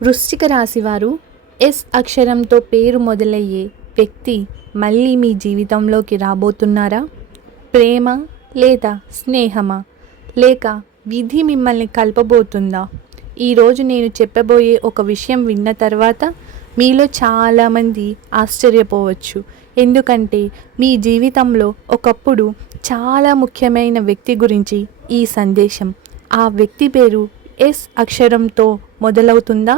వృశ్చిక రాశివారు ఎస్ అక్షరంతో పేరు మొదలయ్యే వ్యక్తి మళ్ళీ మీ జీవితంలోకి రాబోతున్నారా? ప్రేమ లేదా స్నేహమా, లేక విధి మిమ్మల్ని కలపబోతుందా? ఈరోజు నేను చెప్పబోయే ఒక విషయం విన్న తర్వాత మీలో చాలామంది ఆశ్చర్యపోవచ్చు. ఎందుకంటే మీ జీవితంలో ఒకప్పుడు చాలా ముఖ్యమైన వ్యక్తి గురించి ఈ సందేశం. ఆ వ్యక్తి పేరు ఎస్ అక్షరంతో మొదలవుతుందా?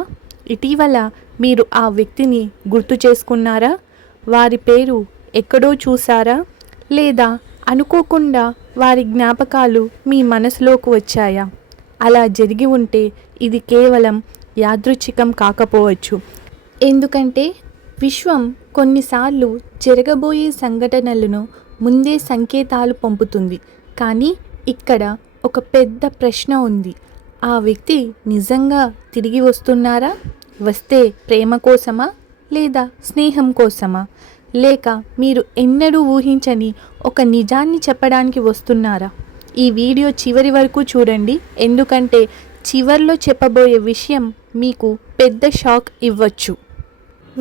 ఇటీవల మీరు ఆ వ్యక్తిని గుర్తు చేసుకున్నారా? వారి పేరు ఎక్కడో చూసారా? లేదా అనుకోకుండా వారి జ్ఞాపకాలు మీ మనసులోకి వచ్చాయా? అలా జరిగి ఉంటే ఇది కేవలం యాదృచ్ఛికం కాకపోవచ్చు. ఎందుకంటే విశ్వం కొన్నిసార్లు జరగబోయే సంఘటనలను ముందే సంకేతాలు పంపుతుంది. కానీ ఇక్కడ ఒక పెద్ద ప్రశ్న ఉంది. ఆ వ్యక్తి నిజంగా తిరిగి వస్తున్నారా? వస్తే ప్రేమ కోసమా, లేదా స్నేహం కోసమా, లేక మీరు ఎన్నడూ ఊహించని ఒక నిజాన్ని చెప్పడానికి వస్తున్నారా? ఈ వీడియో చివరి వరకు చూడండి, ఎందుకంటే చివర్లో చెప్పబోయే విషయం మీకు పెద్ద షాక్ ఇవ్వచ్చు.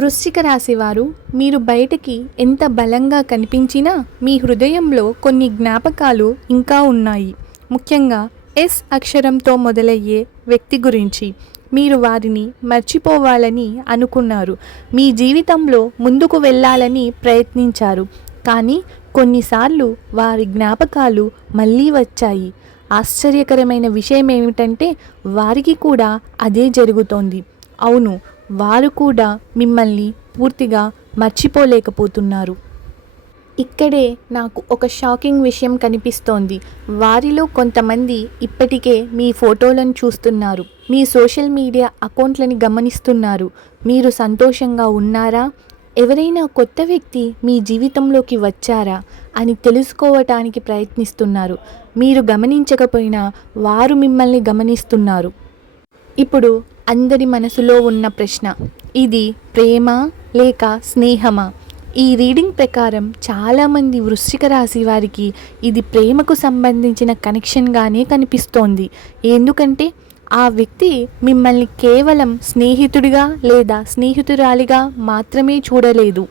వృశ్చిక రాశివారు, మీరు బయటకి ఎంత బలంగా కనిపించినా మీ హృదయంలో కొన్ని జ్ఞాపకాలు ఇంకా ఉన్నాయి. ముఖ్యంగా ఎస్ అక్షరంతో మొదలయ్యే వ్యక్తి గురించి. మీరు వారిని మర్చిపోవాలని అనుకున్నారు, మీ జీవితంలో ముందుకు వెళ్ళాలని ప్రయత్నించారు. కానీ కొన్నిసార్లు వారి జ్ఞాపకాలు మళ్ళీ వచ్చాయి. ఆశ్చర్యకరమైన విషయం ఏమిటంటే వారికి కూడా అదే జరుగుతోంది. అవును, వారు కూడా మిమ్మల్ని పూర్తిగా మర్చిపోలేకపోతున్నారు. ఇక్కడే నాకు ఒక షాకింగ్ విషయం కనిపిస్తోంది. వారిలో కొంతమంది ఇప్పటికే మీ ఫోటోలను చూస్తున్నారు, మీ సోషల్ మీడియా అకౌంట్లని గమనిస్తున్నారు. మీరు సంతోషంగా ఉన్నారా, ఎవరైనా కొత్త వ్యక్తి మీ జీవితంలోకి వచ్చారా అని తెలుసుకోవటానికి ప్రయత్నిస్తున్నారు. మీరు గమనించకపోయినా వారు మిమ్మల్ని గమనిస్తున్నారు. ఇప్పుడు అందరి మనసులో ఉన్న ప్రశ్న, ఇది ప్రేమ లేక స్నేహమా? ఈ రీడింగ్ ప్రకారం చాలామంది వృశ్చిక రాశి వారికి ఇది ప్రేమకు సంబంధించిన కనెక్షన్గానే కనిపిస్తోంది. ఎందుకంటే ఆ వ్యక్తి మిమ్మల్ని కేవలం స్నేహితుడిగా లేదా స్నేహితురాలిగా మాత్రమే చూడలేదు.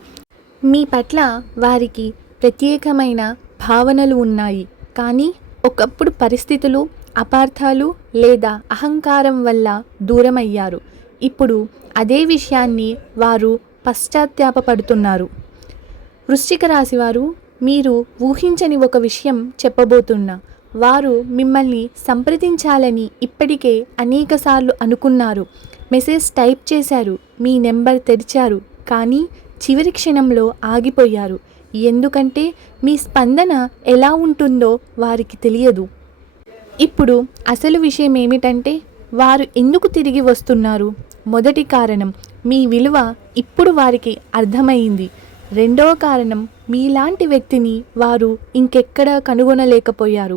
మీ పట్ల వారికి ప్రత్యేకమైన భావనలు ఉన్నాయి. కానీ ఒకప్పుడు పరిస్థితులు, అపార్థాలు లేదా అహంకారం వల్ల దూరమయ్యారు. ఇప్పుడు అదే విషయాన్ని వారు పశ్చాత్తాపపడుతున్నారు. వృశ్చిక రాశివారు, మీరు ఊహించని ఒక విషయం చెప్పబోతున్నా. వారు మిమ్మల్ని సంప్రదించాలని ఇప్పటికే అనేకసార్లు అనుకున్నారు, మెసేజ్ టైప్ చేశారు, మీ నెంబర్ తెరిచారు. కానీ చివరి క్షణంలో ఆగిపోయారు. ఎందుకంటే మీ స్పందన ఎలా ఉంటుందో వారికి తెలియదు. ఇప్పుడు అసలు విషయం ఏమిటంటే వారు ఎందుకు తిరిగి వస్తున్నారు? మొదటి కారణం, మీ విలువ ఇప్పుడు వారికి అర్థమైంది. రెండవ కారణం, మీలాంటి వ్యక్తిని వారు ఇంకెక్కడా కనుగొనలేకపోయారు.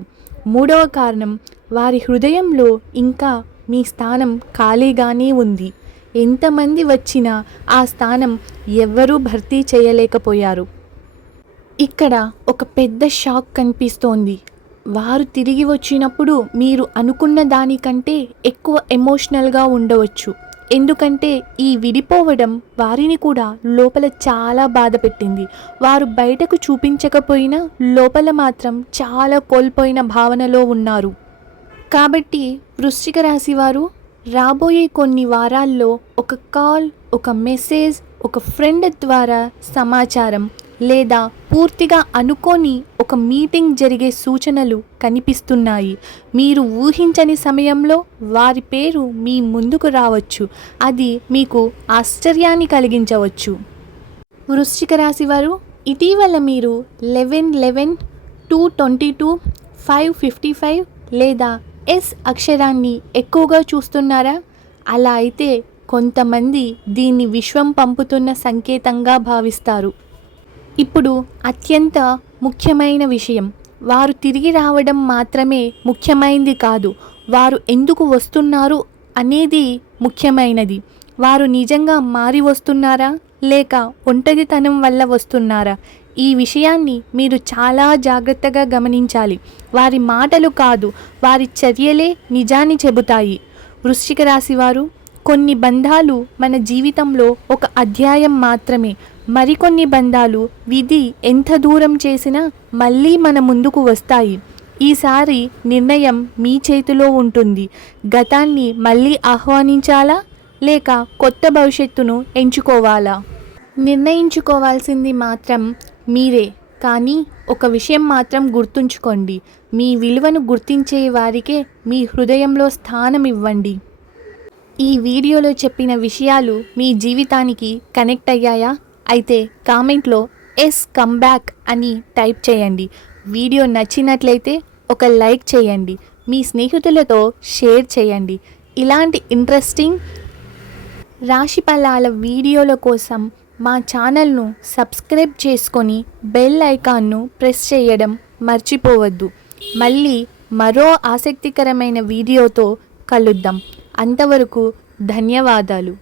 మూడవ కారణం, వారి హృదయంలో ఇంకా మీ స్థానం ఖాళీగానే ఉంది. ఎంతమంది వచ్చినా ఆ స్థానం ఎవ్వరూ భర్తీ చేయలేకపోయారు. ఇక్కడ ఒక పెద్ద షాక్ కనిపిస్తోంది. వారు తిరిగి వచ్చినప్పుడు మీరు అనుకున్న దానికంటే ఎక్కువ ఎమోషనల్గా ఉండవచ్చు. ఎందుకంటే ఈ విడిపోవడం వారిని కూడా లోపల చాలా బాధ పెట్టింది. వారు బయటకు చూపించకపోయినా లోపల మాత్రం చాలా కోల్పోయిన భావనలో ఉన్నారు. కాబట్టి వృశ్చిక రాశి వారు రాబోయే కొన్ని వారాల్లో ఒక కాల్, ఒక మెసేజ్, ఒక ఫ్రెండ్ ద్వారా సమాచారం లేదా పూర్తిగా అనుకోని ఒక మీటింగ్ జరిగే సూచనలు కనిపిస్తున్నాయి. మీరు ఊహించని సమయంలో వారి పేరు మీ ముందుకు రావచ్చు. అది మీకు ఆశ్చర్యాన్ని కలిగించవచ్చు. వృశ్చిక రాశి వారు, ఇటీవల మీరు 1111, 222, 555 లేదా ఎస్ అక్షరాన్ని ఎక్కువగా చూస్తున్నారా? అలా అయితే కొంతమంది దీన్ని విశ్వం పంపుతున్న సంకేతంగా భావిస్తారు. ఇప్పుడు అత్యంత ముఖ్యమైన విషయం, వారు తిరిగి రావడం మాత్రమే ముఖ్యమైనది కాదు, వారు ఎందుకు వస్తున్నారు అనేది ముఖ్యమైనది. వారు నిజంగా మారి వస్తున్నారా, లేక ఒంటరితనం వల్ల వస్తున్నారా? ఈ విషయాన్ని మీరు చాలా జాగ్రత్తగా గమనించాలి. వారి మాటలు కాదు, వారి చర్యలే నిజాన్ని చెబుతాయి. వృశ్చిక రాశి వారు, కొన్ని బంధాలు మన జీవితంలో ఒక అధ్యాయం మాత్రమే. మరికొన్ని బంధాలు విధి ఎంత దూరం చేసినా మళ్ళీ మన ముందుకు వస్తాయి. ఈసారి నిర్ణయం మీ చేతిలో ఉంటుంది. గతాన్ని మళ్ళీ ఆహ్వానించాలా లేక కొత్త భవిష్యత్తును ఎంచుకోవాలా? నిర్ణయించుకోవాల్సింది మాత్రం మీరే. కానీ ఒక విషయం మాత్రం గుర్తుంచుకోండి, మీ విలువను గుర్తించే వారికే మీ హృదయంలో స్థానం ఇవ్వండి. ఈ వీడియోలో చెప్పిన విషయాలు మీ జీవితానికి కనెక్ట్ అయ్యాయా? అయితే కామెంట్లో ఎస్ కమ్ బ్యాక్ అని టైప్ చేయండి. వీడియో నచ్చినట్లయితే ఒక లైక్ చేయండి. మీ స్నేహితులతో షేర్ చేయండి. ఇలాంటి ఇంట్రెస్టింగ్ రాశి ఫలాల వీడియోల కోసం మా ఛానల్ను సబ్స్క్రైబ్ చేసుకొని బెల్ ఐకాన్ను ప్రెస్ చేయడం మర్చిపోవద్దు. మళ్ళీ మరో ఆసక్తికరమైన వీడియోతో కలుద్దాం. అంతవరకు ధన్యవాదాలు.